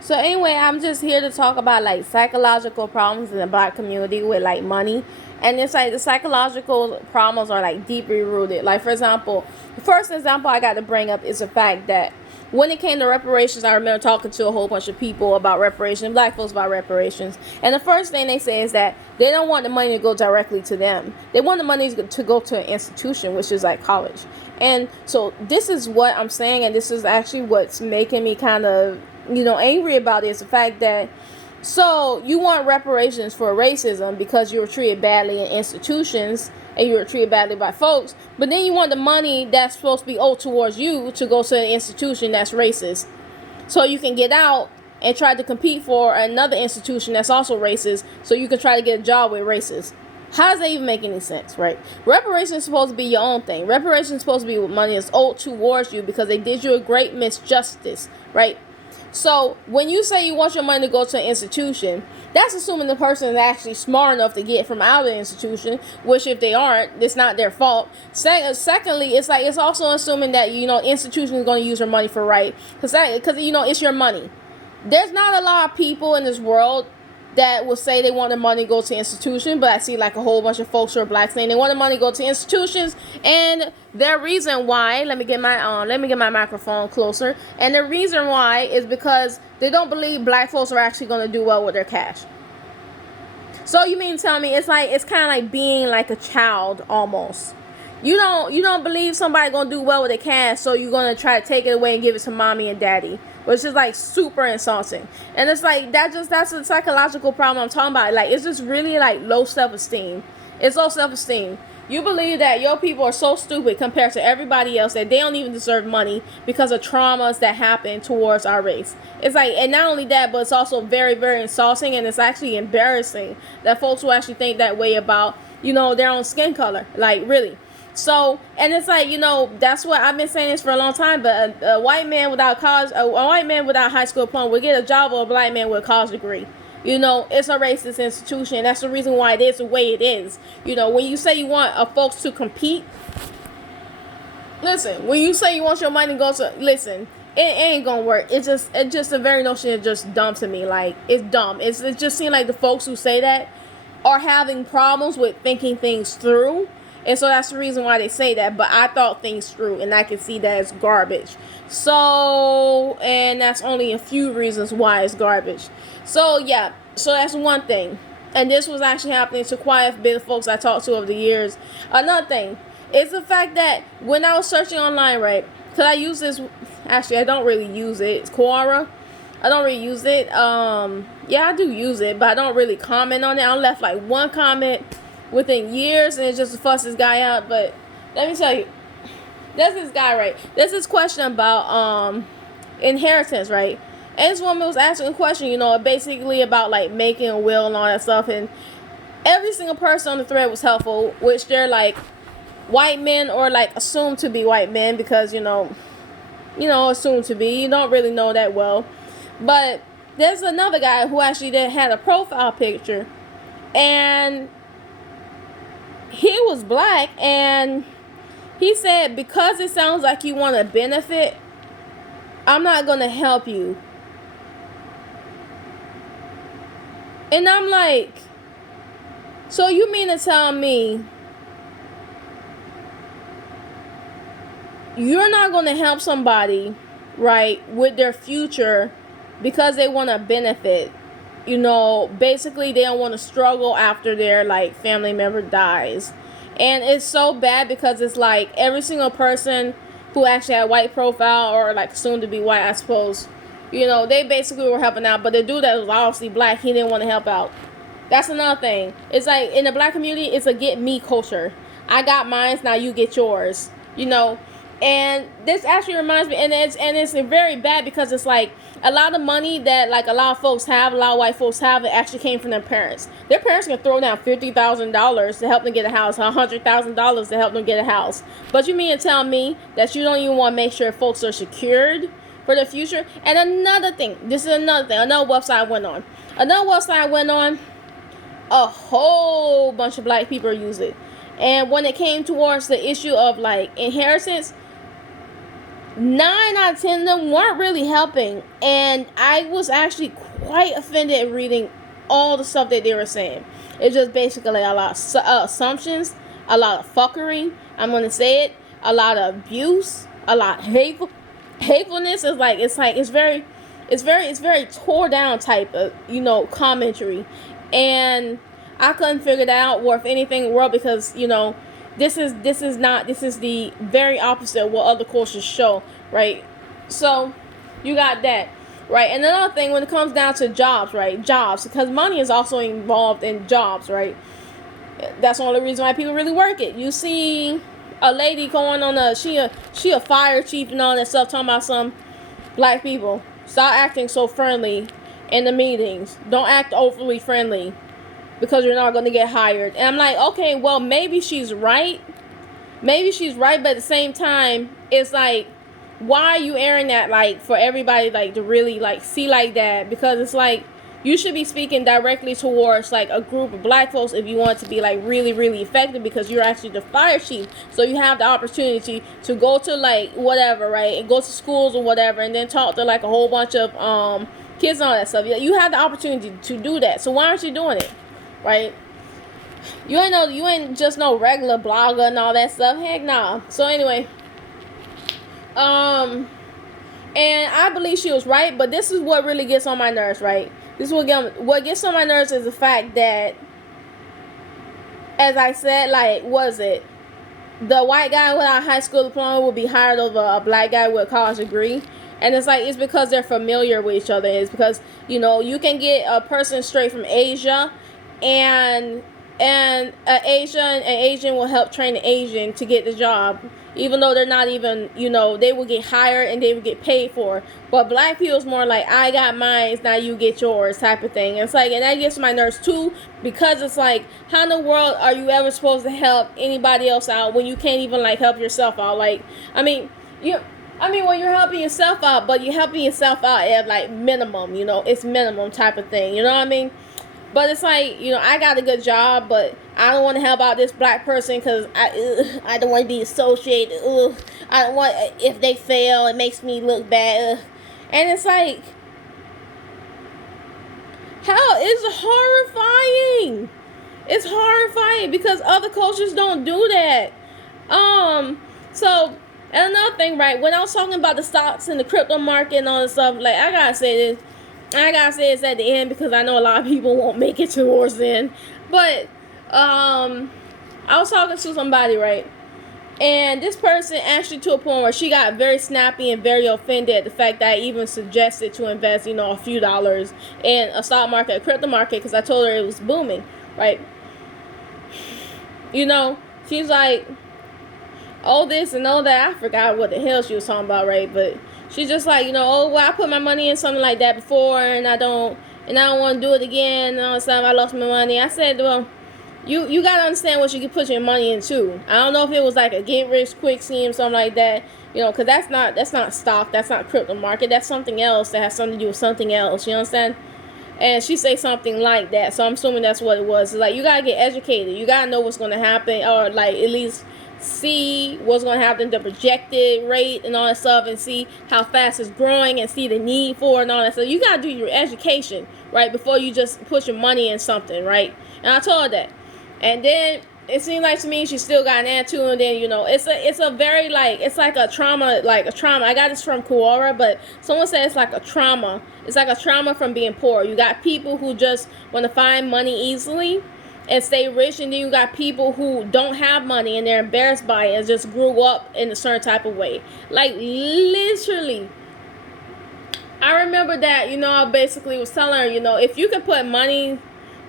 So anyway, I'm just here to talk about like psychological problems in the black community with like money. And it's like the psychological problems are like deeply rooted. Like for example, the first example I got to bring up is the fact that when it came to reparations, I remember talking to a whole bunch of people about reparations, black folks about reparations. And the first thing they say is that they don't want the money to go directly to them. They want the money to go to an institution, which is like college. And so this is what I'm saying, and this is actually what's making me kind of, angry about it, is the fact that so you want reparations for racism because you were treated badly in institutions and you were treated badly by folks, but then you want the money that's supposed to be owed towards you to go to an institution that's racist, so you can get out and try to compete for another institution that's also racist, so you can try to get a job with racists. How does that even make any sense, right? Reparations is supposed to be your own thing. Reparations is supposed to be what money is owed towards you because they did you a great misjustice, right? So when you say you want your money to go to an institution, that's assuming the person is actually smart enough to get from out of the institution, which if they aren't, it's not their fault. Secondly, it's like it's also assuming that institution is going to use your money for right, because it's your money. There's not a lot of people in this world that will say they want the money to go to institutions, but I see like a whole bunch of folks who are black saying they want the money to go to institutions, and their reason why, let me get my microphone closer, and the reason why is because they don't believe black folks are actually going to do well with their cash. So you mean to tell me it's kind of like being like a child almost. You don't believe somebody gonna do well with their cash, so you're gonna try to take it away and give it to mommy and daddy, which is like super insulting. And it's like that's a psychological problem I'm talking about. Like it's just really like low self-esteem. It's low self-esteem. You believe that your people are so stupid compared to everybody else that they don't even deserve money because of traumas that happen towards our race. It's like, and not only that, but it's also very, very insulting, and it's actually embarrassing that folks will actually think that way about, their own skin color. Like, really. So, and it's like, that's what I've been saying this for a long time, but a white man without college, a white man without high school diploma will get a job with a black man with a college degree. It's a racist institution. That's the reason why it is the way it is. When you say you want folks to compete, listen, when you say you want your money to go to, listen, it ain't gonna work. It's just a very notion is just dumb to me. Like, it's dumb. It just seems like the folks who say that are having problems with thinking things through. And so that's the reason why they say that. But I thought things through, and I can see that it's garbage. So, and that's only a few reasons why it's garbage. So, yeah. So that's one thing. And this was actually happening to quite a bit of folks I talked to over the years. Another thing is the fact that when I was searching online, right? Because I use this. Actually, I don't really use it. It's Quora. I don't really use it. Yeah, I do use it, but I don't really comment on it. I left like one comment within years, and it's just to fuss this guy out. But let me tell you, there's this guy, right? There's this question about inheritance, right? And this woman was asking a question, basically about like making a will and all that stuff. And every single person on the thread was helpful, which they're like white men or like assumed to be white men because assumed to be. You don't really know that well. But there's another guy who actually had a profile picture, and he was black, and he said, because it sounds like you want to benefit, I'm not going to help you. And I'm like, so you mean to tell me you're not going to help somebody, right, with their future because they want to benefit? Basically they don't want to struggle after their like family member dies. And it's so bad because it's like every single person who actually had white profile or like soon to be white, I suppose, they basically were helping out. But the dude that was obviously black, he didn't want to help out. That's another thing. It's like in the black community, it's a get me culture. I got mine, now you get yours. And this actually reminds me, and it's very bad because it's like a lot of money that like a lot of folks have, a lot of white folks have, it actually came from their parents. Their parents can throw down $50,000 to help them get a house, $100,000 to help them get a house. But you mean to tell me that you don't even want to make sure folks are secured for the future? And another thing, another website I went on. A whole bunch of black people use it. And when it came towards the issue of like inheritance, 9 out of 10 of them weren't really helping, and I was actually quite offended reading all the stuff that they were saying. It's just basically a lot of assumptions, a lot of fuckery. I'm gonna say it. A lot of abuse, a lot of hatefulness. It's very tore down type of commentary, and I couldn't figure that out worth anything in the world because this is the very opposite of what other cultures show, right? So you got that. Right, and another thing when it comes down to jobs, right? Jobs, because money is also involved in jobs, right? That's the only reason why people really work it. You see a lady going on she a fire chief and all that stuff, talking about some black people. Stop acting so friendly in the meetings. Don't act overly friendly because you're not going to get hired. And I'm like, okay, well, maybe she's right. Maybe she's right, but at the same time, it's like, why are you airing that, like, for everybody, like, to really, like, see like that? Because it's like, you should be speaking directly towards, like, a group of black folks if you want to be, like, really, really effective, because you're actually the fire chief. So you have the opportunity to go to, like, whatever, right? And go to schools or whatever, and then talk to, like, a whole bunch of kids and all that stuff. You have the opportunity to do that. So why aren't you doing it, right? You ain't just no regular blogger and all that stuff. Heck nah. So anyway, and I believe she was right, but this is what really gets on my nerves, right? This is what gets on my nerves is the fact that, as I said, like, was it the white guy without a high school diploma will be hired over a black guy with a college degree? And it's like, it's because they're familiar with each other. It's because, you can get a person straight from Asia, and an Asian will help train an Asian to get the job, even though they're not even, they will get hired and they will get paid for. But black people's more like, I got mine, now you get yours type of thing. And it's like, and that gets my nerves too, because it's like, how in the world are you ever supposed to help anybody else out when you can't even, like, help yourself out? Like, when you're helping yourself out, but you're helping yourself out at, like, minimum, it's minimum type of thing, you know what I mean? But it's like, I got a good job, but I don't want to help out this black person because I don't want to be associated. I don't want, if they fail, it makes me look bad. And it's like, it's horrifying. It's horrifying because other cultures don't do that. So, and another thing, right, when I was talking about the stocks and the crypto market and all this stuff, like, I gotta say this at the end because I know a lot of people won't make it towards the end. But I was talking to somebody, right? And this person actually, to a point where she got very snappy and very offended at the fact that I even suggested to invest, a few dollars in a stock market, a crypto market, because I told her it was booming, right? She's like, all this and all that. I forgot what the hell she was talking about, right? But she's just like, I put my money in something like that before, and I don't want to do it again, and all this stuff. I lost my money. I said, well, you got to understand what you can put your money into. I don't know if it was like a get rich quick scheme, something like that, because that's not stock, that's not crypto market, that's something else that has something to do with something else, you understand? And she say something like that, so I'm assuming that's what it was. It's like, you got to get educated. You got to know what's going to happen, or, like, at least see what's going to happen, the projected rate and all that stuff, and see how fast it's growing, and see the need for it and all that stuff. You got to do your education, right, before you just put your money in something, right? And I told her that. And then it seemed like to me she still got an attitude, and then, it's a very, like, it's like a trauma. I got this from Quora, but someone said it's like a trauma. It's like a trauma from being poor. You got people who just want to find money easily and stay rich, and then you got people who don't have money and they're embarrassed by it and just grew up in a certain type of way. Like, literally, I remember that, I basically was telling her, if you could put money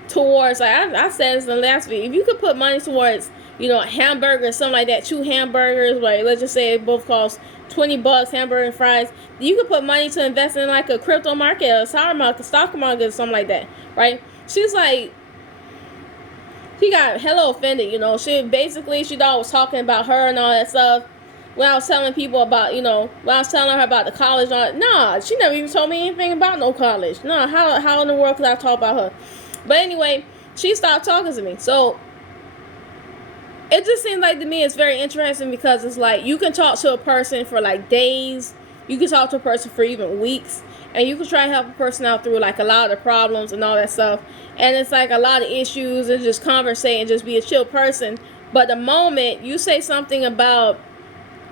towards, like I said this in the last video, if you could put money towards, a hamburger or something like that, 2 hamburgers, like, let's just say it both cost $20, hamburger and fries, you could put money to invest in, like, a crypto market, a stock market, or something like that, right? She's like, she got hella offended, she thought I was talking about her and all that stuff. When I was telling people about, when I was telling her about the college, nah, she never even told me anything about no college. Nah, how in the world could I talk about her? But anyway, she stopped talking to me. So it just seems like to me it's very interesting because it's like you can talk to a person for like days, you can talk to a person for even weeks, and you can try to help a person out through like a lot of the problems and all that stuff, and it's like a lot of issues and just conversate and just be a chill person. But the moment you say something about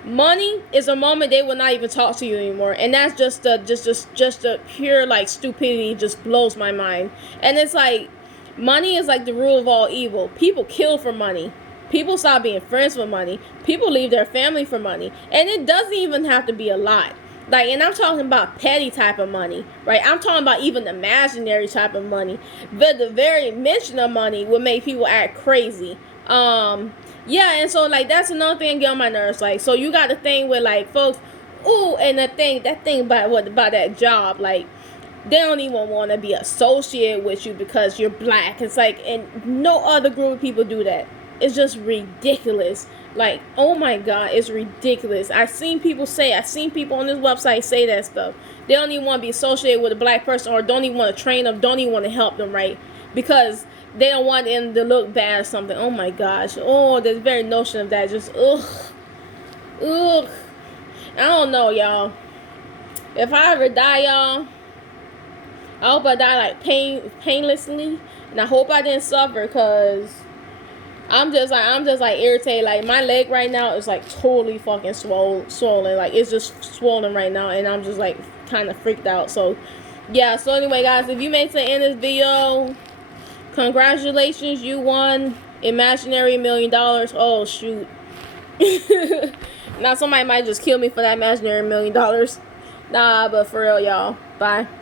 money is a moment they will not even talk to you anymore, and that's just a pure like stupidity. Just blows my mind. And it's like money is like the rule of all evil. People kill for money. People stop being friends with money. People leave their family for money, and it doesn't even have to be a lot. Like, and I'm talking about petty type of money, right? I'm talking about even imaginary type of money. But the very mention of money will make people act crazy. Yeah, and so like that's another thing that get on my nerves. Like, so you got the thing with like folks, ooh, and that thing about that job, like they don't even want to be associated with you because you're black. It's like, and no other group of people do that. It's just ridiculous. Like, oh my god, it's ridiculous. I've seen people on this website say that stuff. They don't even want to be associated with a black person, or don't even want to train them, don't even want to help them, right? Because they don't want them to look bad or something. Oh my gosh. Oh, the very notion of that just ugh. I don't know, y'all. If I ever die, y'all, I hope I die like painlessly, and I hope I didn't suffer, cause I'm just like irritated. Like my leg right now is like totally fucking swollen. Like it's just swollen right now, and I'm just like kind of freaked out. So yeah. So anyway, guys, if you made it to the end of this video, congratulations, you won imaginary $1 million. Oh shoot. Now somebody might just kill me for that imaginary $1 million. Nah, but for real, y'all. Bye.